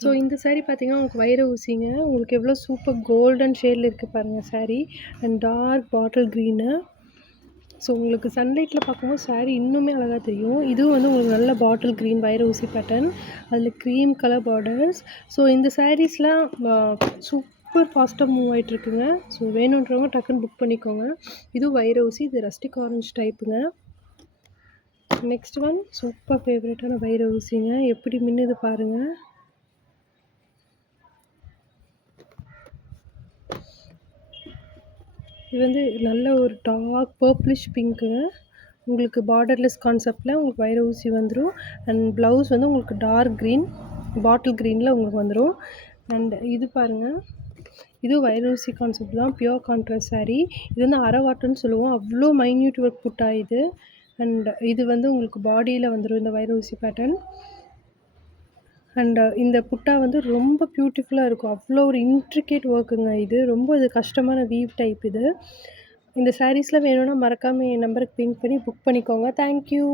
So okay. இந்த சாரீ பார்த்தீங்கன்னா, உங்களுக்கு வைர ஊசிங்க. உங்களுக்கு எவ்வளோ சூப்பர் கோல்டன் ஷேட்ல இருக்கு பாருங்க sari. And dark bottle green. So உங்களுக்கு சன்லைட்ல பார்க்கும்போது சாரீ இன்னுமே அழகா தெரியும். இதுவும் வந்து உங்களுக்கு நல்ல பாட்டில் கிரீன் வைர ஊசி பேட்டர்ன். அதில க்ரீம் கலர் பார்டர்ஸ். ஸோ இந்த சாரீஸ்லாம் சூப்பர் ஃபாஸ்ட்டா மூவ் ஆயிட்டுருக்குங்க. ஸோ வேணுன்றவங்க டக்குன்னு புக் பண்ணிக்கோங்க. இதுவும் வைர ஊசி. இது ரஸ்டிக் ஆரஞ்ச் டைப்புங்க. நெக்ஸ்ட் ஒன் சூப்பர் ஃபேவரட்டான வைர ஊசிங்க. எப்படி மின்னுது பாருங்க. இது வந்து நல்ல ஒரு டார்க் பர்பிளிஷ் பிங்க்குங்க. உங்களுக்கு பார்டர்லெஸ் கான்செப்ட்ல உங்களுக்கு வைர ஊசி வந்துரும். அண்ட் ப்ளவுஸ் வந்து உங்களுக்கு டார்க் கிரீன், பாட்டில் கிரீன்ல உங்களுக்கு வந்துரும். அண்ட் இது பாருங்க. இது வைர ஊசி கான்செப்ட் தான். Pure contrast sari. இது வந்து அரவாட்டுன்னு சொல்லுவோம். அவ்ளோ மைன்யூட் ஒர்க் புட்டா இது. அண்ட் இது வந்து உங்களுக்கு பாடியில வந்துரும் இந்த வைர ஊசி பேட்டர்ன். அண்ட் இந்த புட்டா வந்து ரொம்ப பியூட்டிஃபுல்லா இருக்கும். அவ்ளோ ஒரு இன்ட்ரிகேட் ஒர்க்குங்க இது. ரொம்ப இது கஷ்டமான வீவ் டைப் இது. இந்த சாரீஸ்லாம் வேணும்னா மறக்காம என் நம்பருக்கு பிங் பண்ணி புக் பண்ணிக்கோங்க. Thank you.